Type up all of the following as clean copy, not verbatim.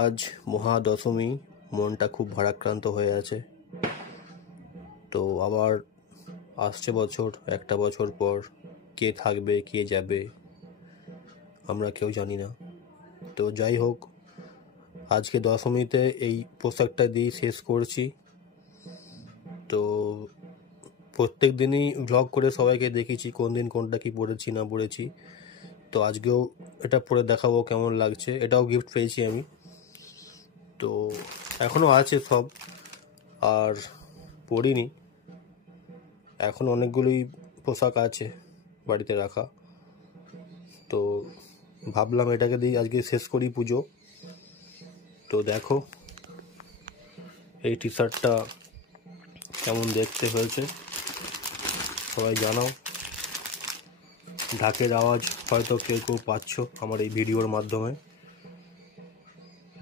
আজ মহাদশমী, মনটা খুব ভারাক্রান্ত হয়ে আছে। তো আবার আসছে বছর, একটা বছর পর কে থাকবে কে যাবে আমরা কেউ জানি না। তো যাই হোক, আজকে দশমীতে এই পোশাকটা দিয়ে শেষ করছি। তো প্রত্যেক দিনই ভ্লগ করে সবাইকে দেখেছি কোন দিন কোনটা কি পরেছি না পরেছি। তো আজকেও এটা পরে দেখাবো কেমন লাগছে। এটাও গিফট পেয়েছি আমি। তো এখনও আছে সব, আর পরিনি। এখন অনেকগুলোই পোশাক আছে বাড়িতে রাখা। তো ভাবলাম এটাকে দিয়ে আজকে শেষ করি পুজো। তো দেখো এই টি শার্টটা কেমন দেখতে হয়েছে সবাই জানাও। ঢাকের আওয়াজ হয়তো কেউ কেউ পাচ্ছ আমার এই ভিডিওর মাধ্যমে।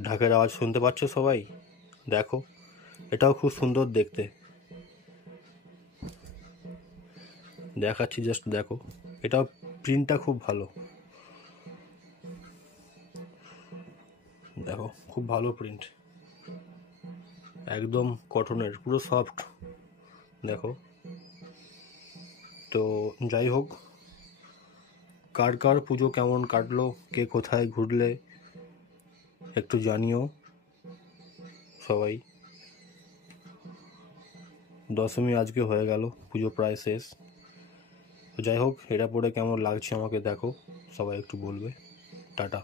ঢাকের আওয়াজ শুনতে পাচ্ছ সবাই? দেখো, এটাও খুব সুন্দর দেখতে, দেখাচ্ছি জাস্ট দেখো। এটাও প্রিন্টটা খুব ভালো, দেখো খুব ভালো প্রিন্ট, একদম কটনের, পুরো সফট। দেখো, তো যাই হোক, কার কার পুজো কেমন কাটলো, কে কোথায় ঘুরলে একটু জানিও সবাই। দশমী আজকে হয়ে গেল, পুজো প্রায় শেষ। তো যাই হোক, এটা পরে কেমন লাগছে আমাকে দেখো, সবাই একটু বলবে। টাটা।